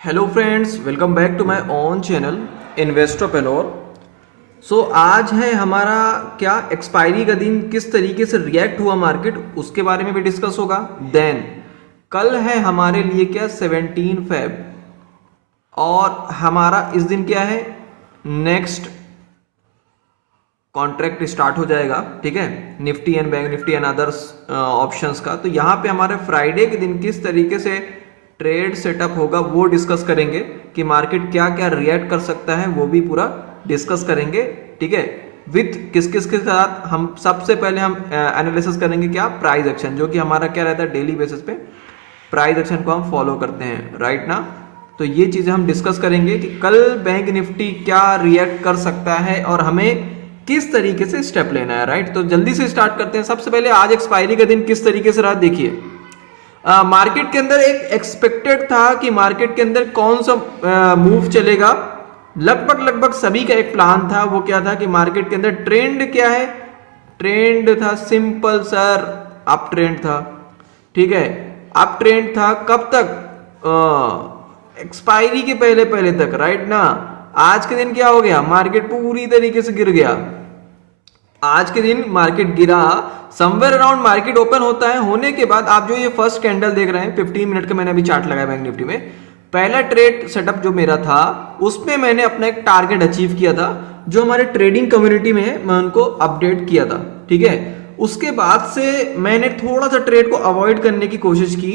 Hello friends, welcome back to my own channel investorpreneur. So आज है हमारा क्या एक्सपायरी का दिन, किस तरीके से रिएक्ट हुआ मार्केट, उसके बारे में भी डिस्कस होगा। देन कल है हमारे लिए क्या 17 फेब, और हमारा इस दिन क्या है, नेक्स्ट कॉन्ट्रैक्ट स्टार्ट हो जाएगा। ठीक है, Nifty and bank Nifty and others options का। तो यहाँ पे हमारे फ्राइडे के दिन किस तरीके से ट्रेड सेटअप होगा वो डिस्कस करेंगे कि मार्केट क्या क्या रिएक्ट कर सकता है, वो भी पूरा डिस्कस करेंगे। ठीक है, विथ किस किस के साथ हम सबसे पहले हम एनालिसिस करेंगे क्या, प्राइस एक्शन, जो कि हमारा क्या रहता है डेली बेसिस पे प्राइस एक्शन को हम फॉलो करते हैं, राइट ना। तो ये चीजें हम डिस्कस करेंगे कि कल बैंक निफ्टी क्या रिएक्ट कर सकता है और हमें किस तरीके से स्टेप लेना है, राइट। तो जल्दी से स्टार्ट करते हैं। सबसे पहले आज एक्सपायरी का दिन किस तरीके से रहा देखिए। मार्केट के अंदर एक एक्सपेक्टेड था कि मार्केट के अंदर कौन सा मूव चलेगा। लगभग सभी का एक प्लान था। वो क्या था कि मार्केट के अंदर ट्रेंड क्या है, ट्रेंड था सिंपल सर, अप ट्रेंड था। ठीक है, अप ट्रेंड था कब तक, एक्सपायरी के पहले पहले तक, राइट ना। आज के दिन क्या हो गया, मार्केट पूरी तरीके से गिर गया। आज के दिन मार्केट गिरा, समवेयर अराउंड मार्केट ओपन होता है, होने के बाद आप जो ये फर्स्ट कैंडल देख रहे हैं 15 मिनट का, मैंने अभी चार्ट लगाया बैंक निफ्टी में। पहला ट्रेड सेटअप जो मेरा था उसमें मैंने अपना एक टारगेट अचीव किया था, जो हमारे ट्रेडिंग कम्युनिटी में है, मैं उनको अपडेट किया था। ठीक है, उसके बाद से मैंने थोड़ा सा ट्रेड को अवॉइड करने की कोशिश की,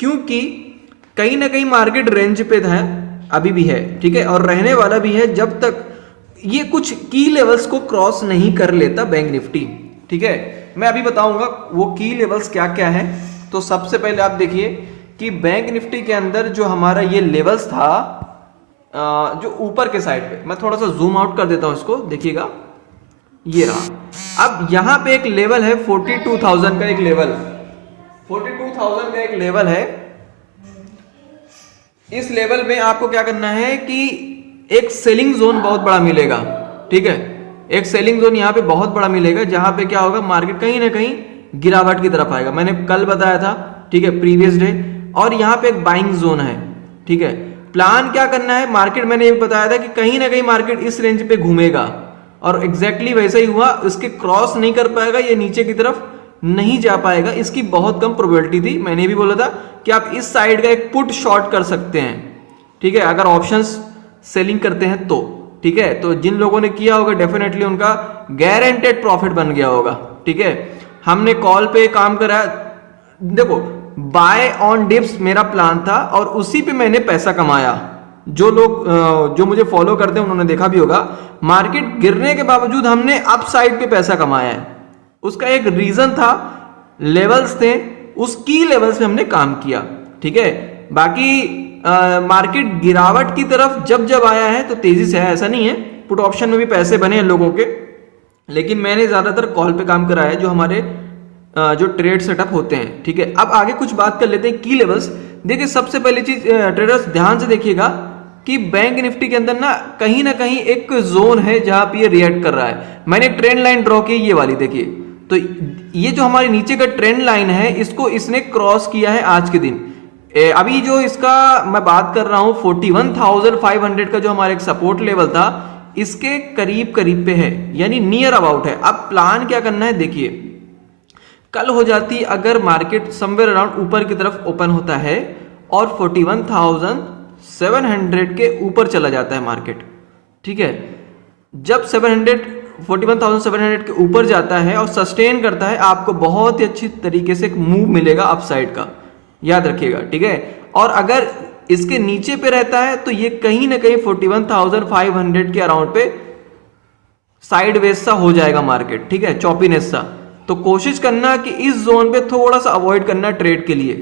क्योंकि कहीं ना कहीं मार्केट रेंज पे था, अभी भी है। ठीक है, और रहने वाला भी है जब तक ये कुछ की लेवल्स को क्रॉस नहीं कर लेता बैंक निफ्टी। ठीक है, मैं अभी बताऊंगा वो की लेवल्स क्या क्या है। तो सबसे पहले आप देखिए कि बैंक निफ्टी के अंदर जो हमारा ये लेवल्स था, जो ऊपर के साइड पे, मैं थोड़ा सा जूम आउट कर देता हूं इसको, देखिएगा ये रहा। अब यहां पे एक लेवल है 42,000 का, एक लेवल 42,000 का एक लेवल है। इस लेवल में आपको क्या करना है कि एक सेलिंग जोन बहुत बड़ा मिलेगा। ठीक है, एक सेलिंग जोन यहाँ पे बहुत बड़ा मिलेगा, जहां पे क्या होगा, मार्केट कहीं ना कहीं गिरावट की तरफ आएगा। मैंने कल बताया था, ठीक है, प्रीवियस डे। और यहाँ पे एक बाइंग जोन है। ठीक है, प्लान क्या करना है, मार्केट मैंने ये बताया था कि कहीं ना कहीं मार्केट इस रेंज पे घूमेगा, और एग्जैक्टली वैसा ही हुआ। इसके क्रॉस नहीं कर पाएगा, ये नीचे की तरफ नहीं जा पाएगा, इसकी बहुत कम प्रोबेबिलिटी थी। मैंने भी बोला था कि आप इस साइड का एक पुट शॉर्ट कर सकते हैं। ठीक है, अगर ऑप्शंस सेलिंग करते हैं तो। ठीक है, तो जिन लोगों ने किया होगा डेफिनेटली उनका गारंटेड प्रॉफिट बन गया होगा। ठीक है, हमने कॉल पे काम करा, देखो बाय ऑन डिप्स मेरा प्लान था, और उसी पे मैंने पैसा कमाया। जो लोग जो मुझे फॉलो करते हैं उन्होंने देखा भी होगा, मार्केट गिरने के बावजूद हमने अप साइड पे पैसा कमाया है। उसका एक रीजन था, लेवल्स थे, उस की लेवल्स पे हमने काम किया। ठीक है, बाकी मार्केट गिरावट की तरफ जब जब आया है तो तेजी से है, ऐसा नहीं है। पुट ऑप्शन में भी पैसे बने हैं लोगों के, लेकिन मैंने ज्यादातर कॉल पे काम करा है, जो हमारे जो ट्रेड सेटअप होते हैं। ठीक है, अब आगे कुछ बात कर लेते हैं की लेवल्स। देखिए, सबसे पहली चीज ट्रेडर्स ध्यान से देखिएगा कि बैंक निफ्टी के अंदर ना कहीं एक जोन है जहां पे ये रिएक्ट कर रहा है। मैंने ट्रेंड लाइन ड्रॉ की, ये वाली देखिए। तो ये जो हमारे नीचे का ट्रेंड लाइन है, इसको इसने क्रॉस किया है आज के दिन। अभी जो इसका मैं बात कर रहा हूं 41,500 का जो हमारा एक सपोर्ट लेवल था, इसके करीब करीब पे है, यानी नियर अबाउट है। अब प्लान क्या करना है देखिए, कल हो जाती अगर मार्केट समवेयर अराउंड ऊपर की तरफ ओपन होता है और 41,700 के ऊपर चला जाता है मार्केट। ठीक है, जब 41,700 के ऊपर जाता है और सस्टेन करता है, आपको बहुत ही अच्छी तरीके से एक मूव मिलेगा अपसाइड का, याद रखिएगा। ठीक है, और अगर इसके नीचे पे रहता है तो ये कहीं ना कहीं 41,500 के अराउंड पे साइडवेज सा हो जाएगा मार्केट। ठीक है, चॉपीनेस सा। तो कोशिश करना कि इस जोन पे थोड़ा सा अवॉइड करना ट्रेड के लिए।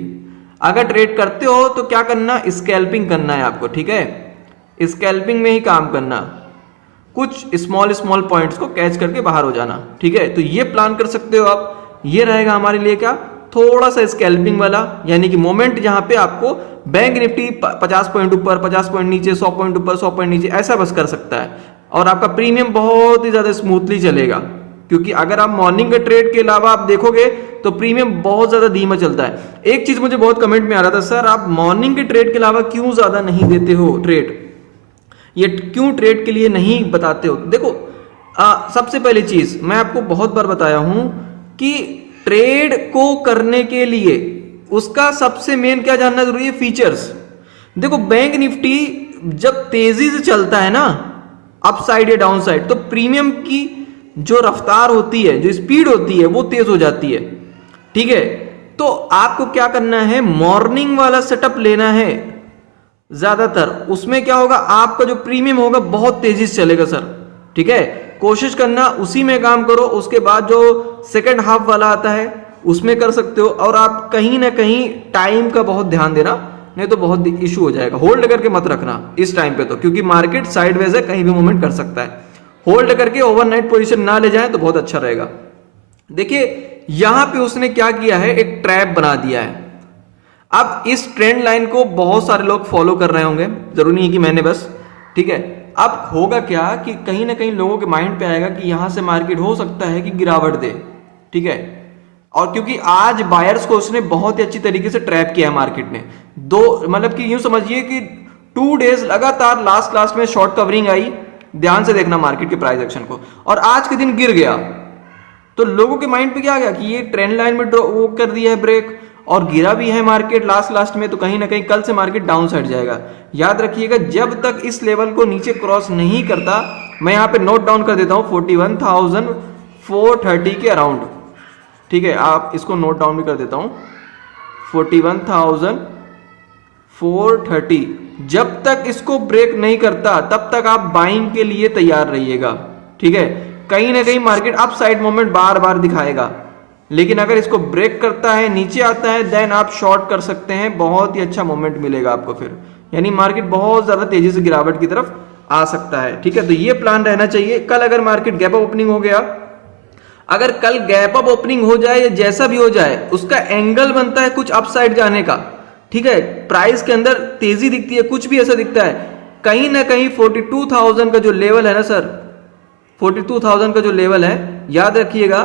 अगर ट्रेड करते हो तो क्या करना, स्कैल्पिंग करना है आपको। ठीक है, स्कैल्पिंग में ही काम करना, कुछ स्मॉल पॉइंट्स को कैच करके बाहर हो जाना। ठीक है, तो ये प्लान कर सकते हो आप। ये रहेगा हमारे लिए क्या, थोड़ा सा स्कैल्पिंग वाला, यानी कि मोमेंट जहां पे आपको बैंक निफ्टी 50 पॉइंट ऊपर, 50 पॉइंट नीचे, 100 पॉइंट ऊपर, 100 पॉइंट नीचे, ऐसा बस कर सकता है, और आपका प्रीमियम बहुत ही ज्यादा स्मूथली चलेगा। क्योंकि अगर आप मॉर्निंग के ट्रेड के अलावा आप देखोगे तो प्रीमियम बहुत ज्यादा धीमा चलता है। एक चीज मुझे बहुत कमेंट में आ रहा था, सर आप मॉर्निंग के ट्रेड के अलावा क्यों ज्यादा नहीं देते हो ट्रेड, ये क्यों ट्रेड के लिए नहीं बताते हो। देखो सबसे पहली चीज मैं आपको बहुत बार बताया हूं कि ट्रेड को करने के लिए उसका सबसे मेन क्या जानना जरूरी है, फीचर्स। देखो बैंक निफ्टी जब तेजी से चलता है ना, अप साइड या डाउन साइड, तो प्रीमियम की जो रफ्तार होती है, जो स्पीड होती है, वो तेज हो जाती है। ठीक है, तो आपको क्या करना है, मॉर्निंग वाला सेटअप लेना है ज्यादातर। उसमें क्या होगा, आपका जो प्रीमियम होगा बहुत तेजी से चलेगा सर। ठीक है, कोशिश करना उसी में काम करो। उसके बाद जो सेकंड हाफ वाला आता है उसमें कर सकते हो। और आप कहीं ना कहीं टाइम का बहुत ध्यान देना, नहीं तो बहुत इशू हो जाएगा। होल्ड करके मत रखना इस टाइम पे तो, क्योंकि मार्केट साइडवेज है, कहीं भी मूवमेंट कर सकता है। होल्ड करके ओवरनाइट पोजीशन ना ले जाए तो बहुत अच्छा रहेगा। देखिए यहां पे उसने क्या किया है, एक ट्रैप बना दिया है। अब इस ट्रेंड लाइन को बहुत सारे लोग फॉलो कर रहे होंगे, जरूरी नहीं है कि मैंने बस। ठीक है, अब होगा क्या कि कहीं ना कहीं लोगों के माइंड पे आएगा कि यहां से मार्केट हो सकता है कि गिरावट दे। ठीक है, और क्योंकि आज बायर्स को उसने बहुत ही अच्छी तरीके से ट्रैप किया है मार्केट ने। दो मतलब कि यूं समझिए कि 2 डेज लगातार लास्ट में शॉर्ट कवरिंग आई। ध्यान से देखना मार्केट के प्राइस एक्शन को, और आज के दिन गिर गया तो लोगों के माइंड पे क्या आ गया कि ये ट्रेंड लाइन में वो कर दिया है ब्रेक, और गिरा भी है मार्केट लास्ट में, तो कहीं ना कहीं कल से मार्केट डाउन साइड जाएगा। याद रखिएगा जब तक इस लेवल को नीचे क्रॉस नहीं करता, मैं यहां पे नोट डाउन कर देता हूं 41,430 के अराउंड। ठीक है, आप इसको नोट डाउन भी कर देता हूं 41,430। जब तक इसको ब्रेक नहीं करता तब तक आप बाइंग के लिए तैयार रहिएगा। ठीक है, कहीं ना कहीं मार्केट अप साइड मूवमेंट बार बार दिखाएगा, लेकिन अगर इसको ब्रेक करता है, नीचे आता है, देन आप शॉर्ट कर सकते हैं। बहुत ही अच्छा मोमेंट मिलेगा आपको फिर, यानी मार्केट बहुत ज्यादा तेजी से गिरावट की तरफ आ सकता है। ठीक है, तो ये प्लान रहना चाहिए। कल अगर मार्केट गैप अप ओपनिंग हो गया, अगर कल गैप अप ओपनिंग हो जाए या जैसा भी हो जाए, उसका एंगल बनता है कुछ अपसाइड जाने का। ठीक है, प्राइस के अंदर तेजी दिखती है, कुछ भी ऐसा दिखता है, कहीं ना कहीं 42,000 का जो लेवल है ना सर, 42,000 का जो लेवल है, याद रखिएगा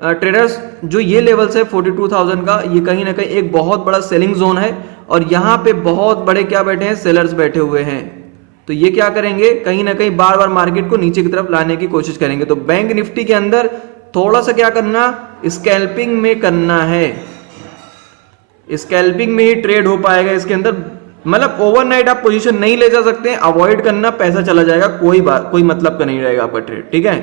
ट्रेडर्स, जो ये लेवल्स है 42,000 का, ये कहीं ना कहीं एक बहुत बड़ा सेलिंग जोन है। और यहाँ पे बहुत बड़े क्या बैठे हैं, सेलर्स बैठे हुए हैं। तो ये क्या करेंगे, कहीं ना कहीं बार बार मार्केट को नीचे की तरफ लाने की कोशिश करेंगे। तो बैंक निफ्टी के अंदर थोड़ा सा क्या करना, स्कैल्पिंग में करना है। स्कैल्पिंग में ही ट्रेड हो पाएगा इसके अंदर। मतलब ओवरनाइट आप पोजीशन नहीं ले जा सकते, अवॉइड करना, पैसा चला जाएगा, कोई मतलब का नहीं रहेगा आपका ट्रेड। ठीक है,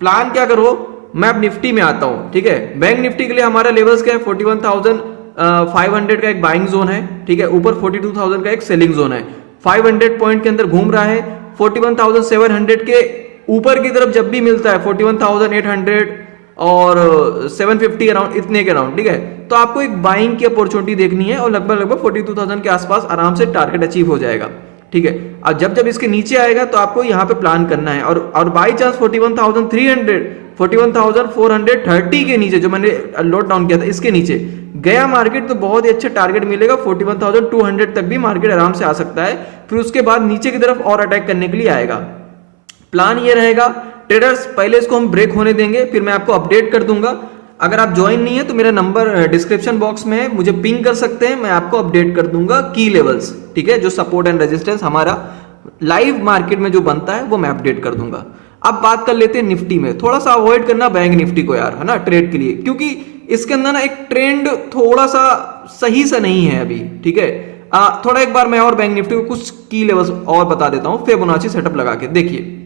प्लान क्या करो, मैं अब निफ्टी में आता हूं। ठीक है, बैंक निफ्टी के लिए हमारा लेवल्स क्या है, 41,500 का एक बाइंग जोन है। ठीक है, ऊपर 42,000 का एक सेलिंग जोन है। 500 पॉइंट के अंदर घूम रहा है। 41,700 के ऊपर की तरफ जब भी मिलता है 41,800 और 750 अराउंड, इतने के अराउंड। ठीक है, तो आपको एक बाइंग की अपॉर्चुनिटी देखनी है, और लगभग 42,000 के आसपास आराम से टारगेट अचीव हो जाएगा। ठीक है, अब जब इसके नीचे आएगा तो आपको यहाँ पे प्लान करना है। और बाई चांस 41,300 41,430 के नीचे, जो मैंने लोड डाउन किया था, इसके नीचे गया मार्केट, तो बहुत ही अच्छा टारगेट मिलेगा। 41,200 तक भी मार्केट आराम से आ सकता है। फिर उसके बाद नीचे की तरफ और अटैक करने के लिए आएगा। प्लान ये रहेगा ट्रेडर्स, पहले इसको हम ब्रेक होने देंगे, फिर मैं आपको अपडेट कर दूंगा। अगर आप ज्वाइन नहीं है तो मेरा नंबर डिस्क्रिप्शन बॉक्स में है, मुझे पिंग कर सकते हैं, मैं आपको अपडेट कर दूंगा की लेवल्स। ठीक है, जो सपोर्ट एंड रेजिस्टेंस हमारा लाइव मार्केट में जो बनता है वो मैं अपडेट कर दूंगा। अब बात कर लेते हैं निफ्टी में। थोड़ा सा अवॉइड करना बैंक निफ्टी को यार, है ना, ट्रेड के लिए, क्योंकि इसके अंदर ना एक ट्रेंड थोड़ा सा सही सा नहीं है अभी। ठीक है, थोड़ा एक बार मैं और बैंक निफ्टी को कुछ की लेवल्स और बता देता हूं फिबोनाची सेटअप लगा के। देखिए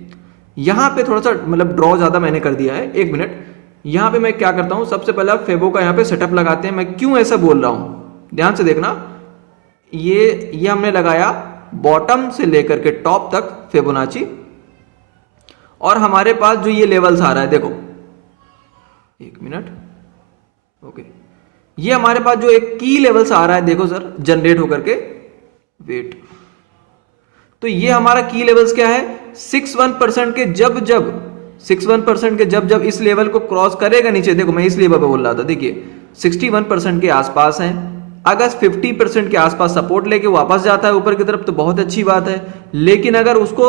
यहां पे थोड़ा सा मतलब ड्रॉ ज्यादा मैंने कर दिया है, एक मिनट। यहां पे मैं क्या करता हूं, सबसे पहले फेबो का यहां पे सेटअप लगाते हैं। मैं क्यों ऐसा बोल रहा हूं, ध्यान से देखना। ये हमने लगाया बॉटम से लेकर के टॉप तक फिबोनाची, और हमारे पास जो ये लेवल्स आ रहा है, देखो एक मिनट, ओके, ये हमारे पास जो एक की लेवल्स आ रहा है, देखो सर, जनरेट होकर के, वेट, तो ये हमारा की लेवल्स क्या है, 61% के जब इस लेवल को क्रॉस करेगा नीचे, देखो मैं इस लेवल पे बोल रहा था, देखिए 61% के आसपास है। अगर 50% के आसपास सपोर्ट लेके वापस जाता है ऊपर की तरफ तो बहुत अच्छी बात है, लेकिन अगर उसको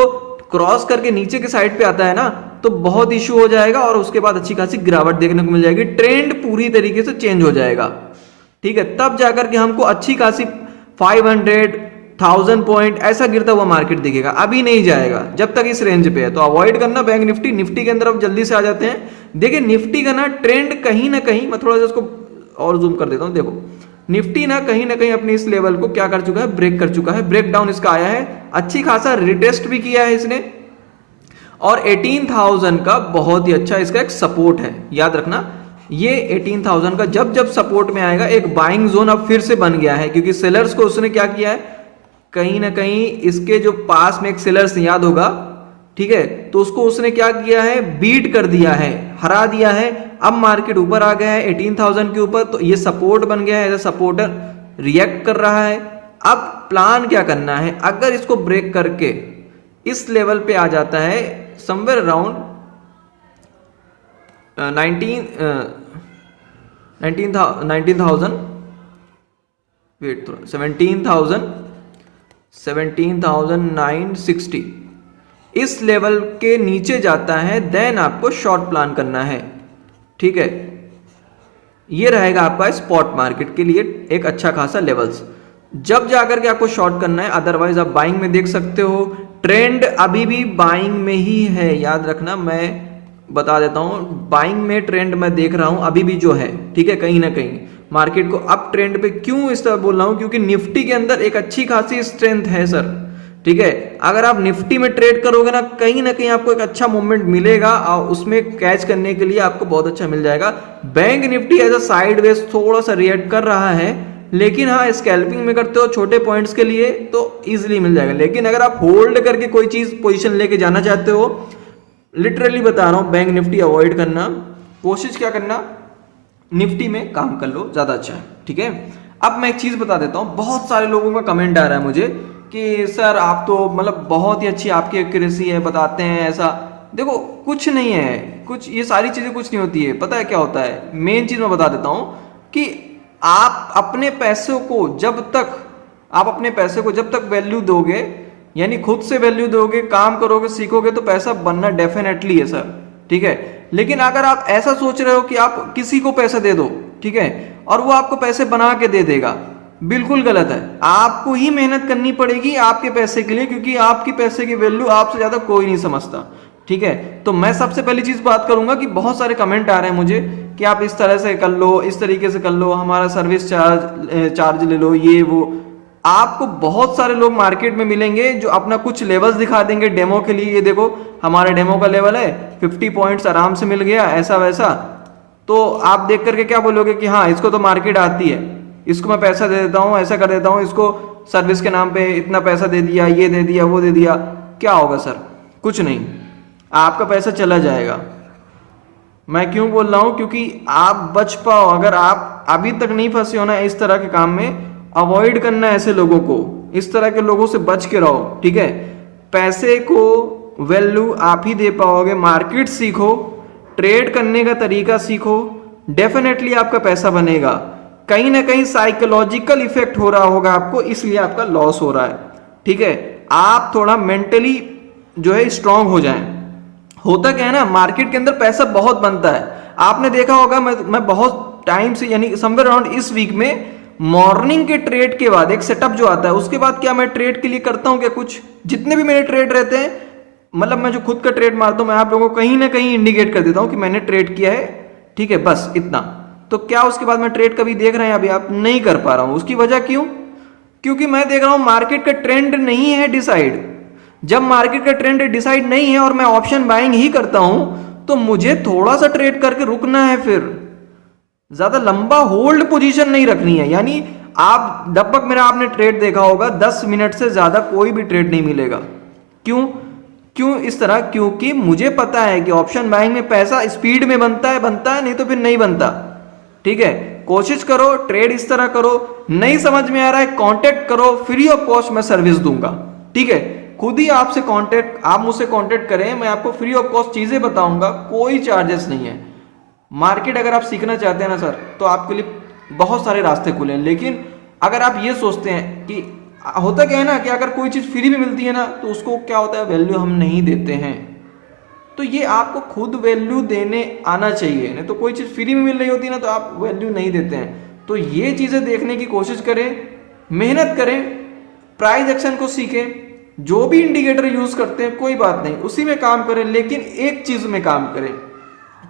क्रॉस करके नीचे के साइड पे आता है ना तो बहुत इशू हो जाएगा और उसके बाद अच्छी खासी गिरावट देखने को मिल जाएगी, ट्रेंड पूरी तरीके से चेंज हो जाएगा। ठीक है, तब जाकर के हमको अच्छी खासी 500 1000 पॉइंट ऐसा गिरता हुआ मार्केट दिखेगा, अभी नहीं जाएगा जब तक इस रेंज पे है। तो अवॉइड करना बैंक निफ्टी। निफ्टी के अंदर अब जल्दी से आ जाते हैं। देखिए निफ्टी का ना ट्रेंड कहीं ना कहीं, मैं थोड़ा सा इसको और जूम कर देता हूं, देखो निफ्टी ना कहीं अपने इस लेवल को क्या कर चुका है, ब्रेक कर चुका है। ब्रेक डाउन इसका आया है, अच्छी खासा रिटेस्ट भी किया है इसने, और 18,000 का बहुत ही अच्छा इसका एक सपोर्ट है। याद रखना ये 18,000 का जब जब सपोर्ट में आएगा, एक बाइंग जोन अब फिर से बन गया है, क्योंकि सेलर्स को उसने क्या किया है, कहीं ना कहीं इसके जो पास में एक सेलर्स याद होगा, ठीक है, तो उसको उसने क्या किया है, बीट कर दिया है, हरा दिया है। अब मार्केट ऊपर आ गया है 18,000 के ऊपर, तो ये सपोर्ट बन गया है, एज अ सपोर्टर रिएक्ट कर रहा है। अब प्लान क्या करना है, अगर इसको ब्रेक करके इस लेवल पे आ जाता है समवेयर अराउंड 19,000 वेट थोड़ा 17,960 इस लेवल के नीचे जाता है, देन आपको शॉर्ट प्लान करना है। ठीक है, ये रहेगा आपका स्पॉट मार्केट के लिए एक अच्छा खासा लेवल्स, जब जाकर के आपको शॉर्ट करना है। अदरवाइज आप बाइंग में देख सकते हो, ट्रेंड अभी भी बाइंग में ही है। याद रखना, मैं बता देता हूं, बाइंग में ट्रेंड मैं देख रहा हूं अभी भी जो है। ठीक है, कहीं ना कहीं मार्केट को अप ट्रेंड पे क्यों इस तरह बोल रहा हूं, क्योंकि निफ्टी के अंदर एक अच्छी खासी स्ट्रेंथ है सर। ठीक है, अगर आप निफ्टी में ट्रेड करोगे ना कहीं आपको एक अच्छा मूवमेंट मिलेगा और उसमें कैच करने के लिए आपको बहुत अच्छा मिल जाएगा। Bank Nifty as a sideways थोड़ा सा रिएक्ट कर रहा है, लेकिन हाँ स्कैल्पिंग में करते हो छोटे पॉइंट्स के लिए तो इजीली मिल जाएगा। लेकिन अगर आप होल्ड करके कोई चीज पोजीशन लेके जाना चाहते हो, लिटरली बता रहा हूं, बैंक निफ्टी अवॉइड करना, कोशिश क्या करना, निफ्टी में काम कर लो, ज्यादा अच्छा है। ठीक है, अब मैं एक चीज बता देता हूं, बहुत सारे लोगों का कमेंट आ रहा है मुझे कि सर आप तो मतलब बहुत ही अच्छी आपकी एक्यूरेसी है, बताते हैं ऐसा। देखो कुछ नहीं है, कुछ ये सारी चीजें कुछ नहीं होती है। पता है क्या होता है, मेन चीज मैं बता देता हूं कि आप अपने पैसों को जब तक वैल्यू दोगे, यानी खुद से वैल्यू दोगे, काम करोगे, सीखोगे, तो पैसा बनना डेफिनेटली है सर। ठीक है, लेकिन अगर आप ऐसा सोच रहे हो कि आप किसी को पैसा दे दो, ठीक है, और वो आपको पैसे बना के दे देगा, बिल्कुल गलत है। आपको ही मेहनत करनी पड़ेगी आपके पैसे के लिए, क्योंकि आपके पैसे की वैल्यू आपसे ज्यादा कोई नहीं समझता। ठीक है, तो मैं सबसे पहली चीज बात करूंगा कि बहुत सारे कमेंट आ रहे हैं मुझे कि आप इस तरह से कर लो, इस तरीके से कर लो, हमारा सर्विस चार्ज ले लो, ये वो। आपको बहुत सारे लोग मार्केट में मिलेंगे जो अपना कुछ लेवल्स दिखा देंगे डेमो के लिए, ये देखो हमारे डेमो का लेवल है 50 पॉइंट्स आराम से मिल गया, ऐसा वैसा। तो आप देख करके क्या बोलोगे कि हाँ इसको तो मार्केट आती है, इसको मैं पैसा दे देता हूँ, ऐसा कर देता हूँ, इसको सर्विस के नाम पे इतना पैसा दे दिया, ये दे दिया, वो दे दिया। क्या होगा सर, कुछ नहीं, आपका पैसा चला जाएगा। मैं क्यों बोल रहा हूं, क्योंकि आप बच पाओ। अगर आप अभी तक नहीं फंसे हो ना इस तरह के काम में, अवॉइड करना ऐसे लोगों को, इस तरह के लोगों से बच के रहो। ठीक है, पैसे को वैल्यू आप ही दे पाओगे। मार्केट सीखो, ट्रेड करने का तरीका सीखो, डेफिनेटली आपका पैसा बनेगा। कहीं ना कहीं साइकोलॉजिकल इफेक्ट हो रहा होगा आपको, इसलिए आपका लॉस हो रहा है। ठीक है, आप थोड़ा मेंटली जो है स्ट्रांग हो जाएं। होता क्या है ना, मार्केट के अंदर पैसा बहुत बनता है। आपने देखा होगा, मैं बहुत टाइम से, यानी समवेयर अराउंड इस वीक में, मॉर्निंग के ट्रेड के बाद एक सेटअप जो आता है, उसके बाद क्या मैं ट्रेड के लिए करता हूं क्या कुछ, जितने भी मेरे ट्रेड रहते हैं, मतलब मैं जो खुद का ट्रेड मारता हूं, मैं आप लोगों को कहीं ना कहीं इंडिकेट कर देता हूं कि मैंने ट्रेड किया है। ठीक है, बस इतना। तो क्या उसके बाद मैं ट्रेड कभी देख रहे हैं, अभी आप नहीं कर पा रहा हूं। उसकी वजह क्यों, क्योंकि मैं देख रहा हूं मार्केट का ट्रेंड नहीं है डिसाइड। जब मार्केट का ट्रेंड डिसाइड नहीं है और मैं ऑप्शन बाइंग ही करता हूं, तो मुझे थोड़ा सा ट्रेड करके रुकना है, फिर ज्यादा लंबा होल्ड पोजीशन नहीं रखनी है। यानी आप लगभग मेरा आपने ट्रेड देखा होगा, 10 मिनट से ज्यादा कोई भी ट्रेड नहीं मिलेगा। क्यों इस तरह, क्योंकि मुझे पता है कि ऑप्शन बाइंग में पैसा स्पीड में बनता है, नहीं तो फिर नहीं बनता। ठीक है, कोशिश करो, ट्रेड इस तरह करो। नहीं समझ में आ रहा है, कांटेक्ट करो, फ्री ऑफ कॉस्ट मैं सर्विस दूंगा। ठीक है, खुद ही आप मुझसे कांटेक्ट करें, मैं आपको फ्री ऑफ कॉस्ट चीजें बताऊंगा, कोई चार्जेस नहीं है। मार्केट अगर आप सीखना चाहते हैं ना सर, तो आपके लिए बहुत सारे रास्ते खुले हैं। लेकिन अगर आप ये सोचते हैं कि होता क्या है ना कि अगर कोई चीज़ फ्री में मिलती है ना तो उसको क्या होता है, वैल्यू हम नहीं देते हैं। तो ये आपको खुद वैल्यू देने आना चाहिए, नहीं तो कोई चीज़ फ्री में मिल रही होती है ना तो आप वैल्यू नहीं देते हैं। तो ये चीज़ें देखने की कोशिश करें, मेहनत करें, प्राइस एक्शन को सीखें, जो भी इंडिकेटर यूज करते हैं कोई बात नहीं उसी में काम करें, लेकिन एक चीज में काम करें,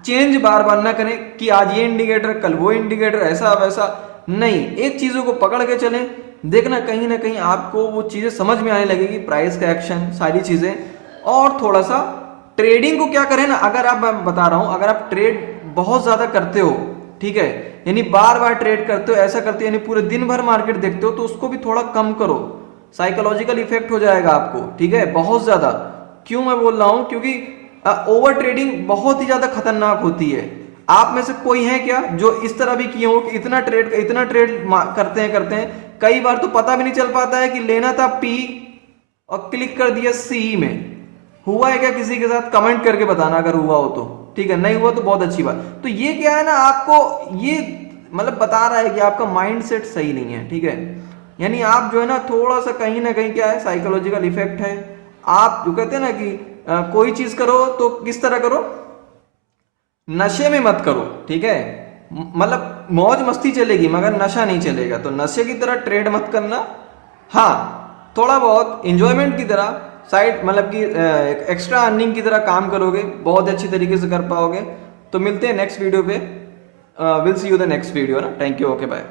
चेंज बार बार ना करें कि आज ये इंडिकेटर कल वो इंडिकेटर, ऐसा वैसा नहीं। एक चीजों को पकड़ के चलें, देखना कहीं ना कहीं आपको वो चीजें समझ में आने लगेगी, प्राइस का एक्शन सारी चीजें। और थोड़ा सा ट्रेडिंग को क्या करें ना, अगर आप, मैं बता रहा हूं, अगर आप ट्रेड बहुत ज्यादा करते हो, ठीक है, यानी बार बार ट्रेड करते हो, ऐसा करते हो यानी पूरे दिन भर मार्केट देखते हो, तो उसको भी थोड़ा कम करो, साइकोलॉजिकल इफेक्ट हो जाएगा आपको, ठीक है, बहुत ज्यादा। क्यों मैं बोल रहा हूं, क्योंकि ओवर ट्रेडिंग बहुत ही ज्यादा खतरनाक होती है। आप में से कोई है क्या जो इस तरह भी किए हो कि इतना ट्रेड करते हैं, कई बार तो पता भी नहीं चल पाता है कि लेना था पी और क्लिक कर दिया सी में। हुआ है क्या किसी के साथ? कमेंट करके बताना अगर हुआ हो तो, ठीक है, नहीं हुआ तो बहुत अच्छी बात। तो ये क्या है ना, आपको ये मतलब बता रहा है कि आपका माइंड सेट सही नहीं है, ठीक है, यानी आप जो है ना थोड़ा सा कहीं ना कहीं क्या है, साइकोलॉजिकल इफेक्ट है। आप जो कहते हैं ना कि कोई चीज करो तो किस तरह करो, नशे में मत करो, ठीक है, मतलब मौज मस्ती चलेगी मगर नशा नहीं चलेगा। तो नशे की तरह ट्रेड मत करना, हाँ थोड़ा बहुत इंजॉयमेंट की तरह साइड, मतलब कि एक्स्ट्रा अर्निंग की तरह काम करोगे, बहुत अच्छी तरीके से कर पाओगे। तो मिलते हैं नेक्स्ट वीडियो पे, will see you the next video ना, थैंक यू, ओके बाय।